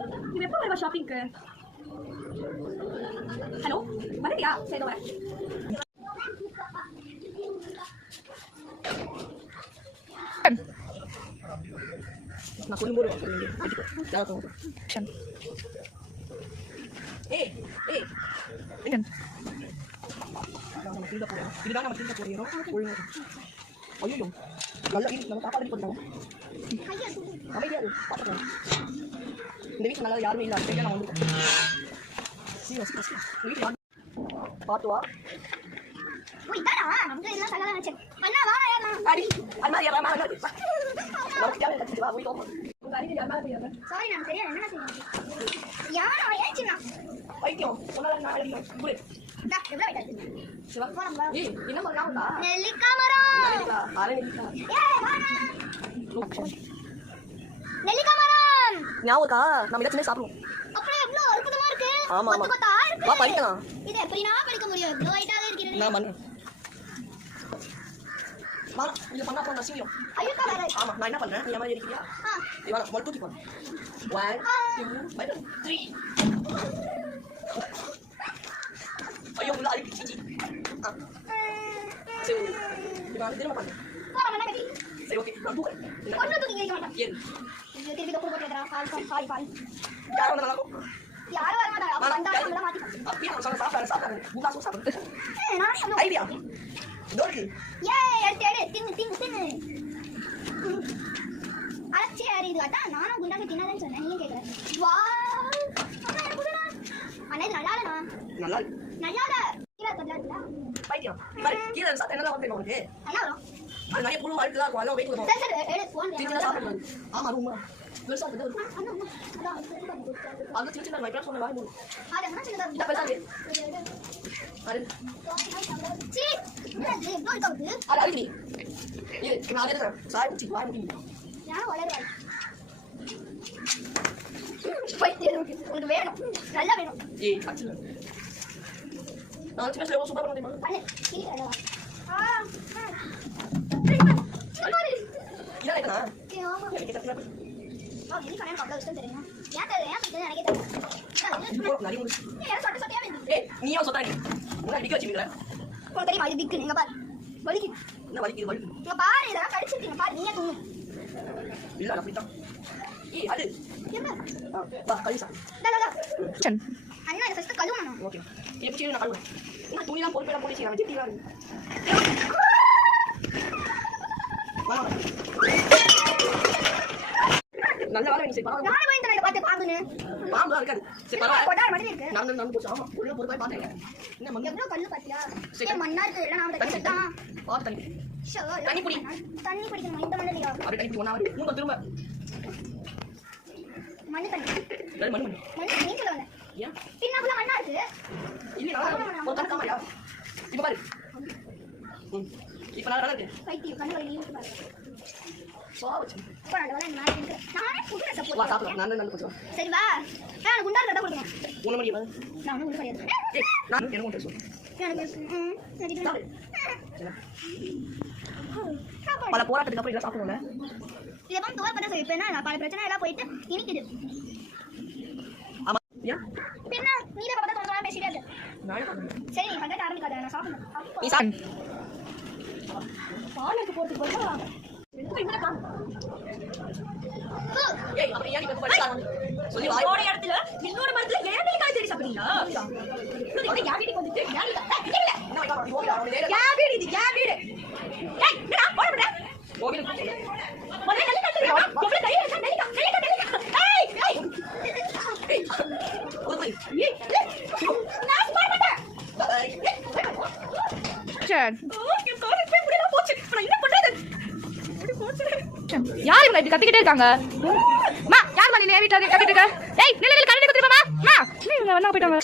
நீ எப்போ வருவா ஷாப்பிங்க்கு ஹலோ வந்துட்டியா சரி வரேன் நான் சொல்லும்போது போடுவேன் ஏய் ஏய் நம்ம திருட போறோம் இதுதான் நம்ம திரும்ப போறோம் ஐயோ நல்ல வீடு நம்ம சாப்பாடு பண்ணுறோம் அமைதியா இரு, பார்த்துக்கலாம் இந்த வீட்டில் நல்லா யாருமே இல்லை அதுக்கு நான் வந்துருக்கேன் இந்த வீட்டில் யாரும் பார்த்து வா ஓ இருக்கா? நம்ம சின்ன சாப்பிடுவோம் ஆமா, ஆமா. வா, படிக்கலாம். இது எப்படி நான் படிக்க முடியும்? இவ்வளவு ஹைட்டாக இருக்கிறது. நான் பண்ணேன் வா இதை பண்ணா அப்புறம் நசியம் ஐயோ வேற ஆமா நான் என்ன பண்றேன்? நீ மாதிரி இருக்கிறியா ஆ. தூக்கி ஐயோ உள்ள அழுக்கு சீச்சி யாரும் வந்து வர மாட்டாங்க வந்தா நம்மள மாத்தி அப்படியே சொன்ன சாப்பிடாரு சாப்பிடாரு மூணா சூ சாப்பிடு ஏய், நானே சொல்லுவேன் ஐடியா இதோ இருக்கு ஏய் எடுத்து எடு தின்னு தின்னு தின்னு அரைச்சி இது அதான் நானும் குண்டாங்க தின்னாதேன்னு சொன்னேன் நீயும் கேட்குறேன் வா அண்ணா எனக்கு கொடுடா. அண்ணா இது நல்லா இல்லைண்ணா நல்லா இல்ல பைத்தியம் கீழே சாப்பிட்டா என்னதான் வந்து அது நிறைய புழு அழுக்கு தான் இருக்கும் அதெல்லாம் வெயிட் ஆமா அது சின்ன சின்ன சொன்ன இந்த அது அது இது நான் அதே சாய் வாய் முடியும் பைத்தியம் வேணும் நல்லா வேணும் ஏய் அச்சு நான் சின்ன சின்ன சூப்பர் பண்ண முடியுமா பண்ணு கிளிக்கிறேன் அல்லவா? ஆ ஆ. சரி, பாரு. சரி, பாரு. இதான் இருக்கா ஏய், ஆமா. எனக்கு தப்பு ஆ, கிளிக்க எனக்கு அவ்வளவு இஷ்டம் தெரியுமா? ஏன் தெரியல? ஏன் பிடிச்சது எனக்கே தெரியல. அதான் இது. இது போல நிறைய முடிச்சு ஏய், எனக்கு சொட்ட சொட்டையா வேணும். ஏய் நீயும் சொத்தாங்க உன்னை அடிக்க வச்சுக்கிறேன் உனக்கு தெரியுமா, இது திக்கு. இங்க பாரு. வலிக்குது. என்ன வலிக்குது வலிக்குது இங்க பாரு, இதெல்லாம் கடிச்சிருக்கீங்க. பாரு, நீயே துண்ணு. இல்ல அப்படித்தான் ஏய் டா, டா. அண்ணா, இதை first கழுவணும். ஓகே இப்போ சரி நான் கழுவேன் என்ன துணிலாம் பொறுப்பு எல்லாம் போட்டு நான் திட்டிலாம் நல்ல வேலை நீ சரி பரவாயில்ல நானே பயந்தேன் இதை பார்த்து பாம்புன்னு. பாம்புலாம் இருக்காது சரி பரவாயில்ல கொட்டார மாதிரி இருக்கு. நடந்து நடந்து போச்சு ஆமா உள்ள பொறுப்பாய் பார்த்தேன் என்ன மண்ணு எவ்வளவு கல்லு பாத்தியா? சரி. மண்ணா இருக்கு. இல்ல, நான் தண்ணி கடிச்சிட்டான். பார்த்து தண்ணி ஷோ, தண்ணி குடி. தண்ணி குடிக்கணுமா? இந்த மண்ணுலயா? அப்படியே தண்ணி ஒன்றா வருது மூணு திரும்ப மண்ணு தண்ணி. மண்ணு நீ சொல்ல ஏன் பின்னாக்குள்ள மண்ணா இருக்கு. இல்லை நான் ஒரு கணக்கு காமாயா இப்போ பாரு. இப்போ நான் நல்லா இருக்கு பைத்தியம், கண்ணு வலி, பாரு. நான் இருக்கு. நானே வா நான் சரி வா. எனக்கு குண்டா இருக்கிறதா கொடுக்கணும் மணி வா நான் குண்டு கிடையாது நான் எனக்கு ஒன்று சொல்லு. பல போராட்டத்துக்கு அப்புறம் இதெல்லாம் சாப்பிடணும்ல. இதை பண்ணி தோல் பண்ண சொல்லி இப்போ நான் பல பிரச்சனை எல்லாம் போயிட்டு இனிக்குது பாலுக்கு போறதுக்கு பதிலா இன்னொரு மரத்துல ஏன் நெல்லிக்காய் தேடி சாப்பிடுறீங்களா வீட்டுக்கு வந்துட்டு வீடு- வைக்கலாம் நீ ஓடி அவன் நேரா என் வீடு இது என் வீடு ஏய் என்னடா போட விட கோவிலுக்கு கூப்பிடு. முதல்ல நெல்லிக்காய் தெரியுமா எவ்வளவு தைரியம் இருக்கா? நெல்லிக்காய் நெல்லிக்காய் நெல்லிக்காய் ஏய் ஏய் ஏய் ஒரு போய் ஏய், ஏய், நான் போட மாட்டேன் ஓ, என் காலுக்கு போய் முடியெல்லாம் போச்சு இப்ப நான் என்ன பண்றது இப்படி போச்சு. யார் இவங்க இப்படி கத்திக்கிட்டே இருக்காங்க? மா யார் மணி வீட்டை கத்திட்டு இருக்க? ஏய் நில்லு நில்லு கரண்ட் கொடுத்துருமா மா என்ன இவங்க என்ன போயிட்டாங்க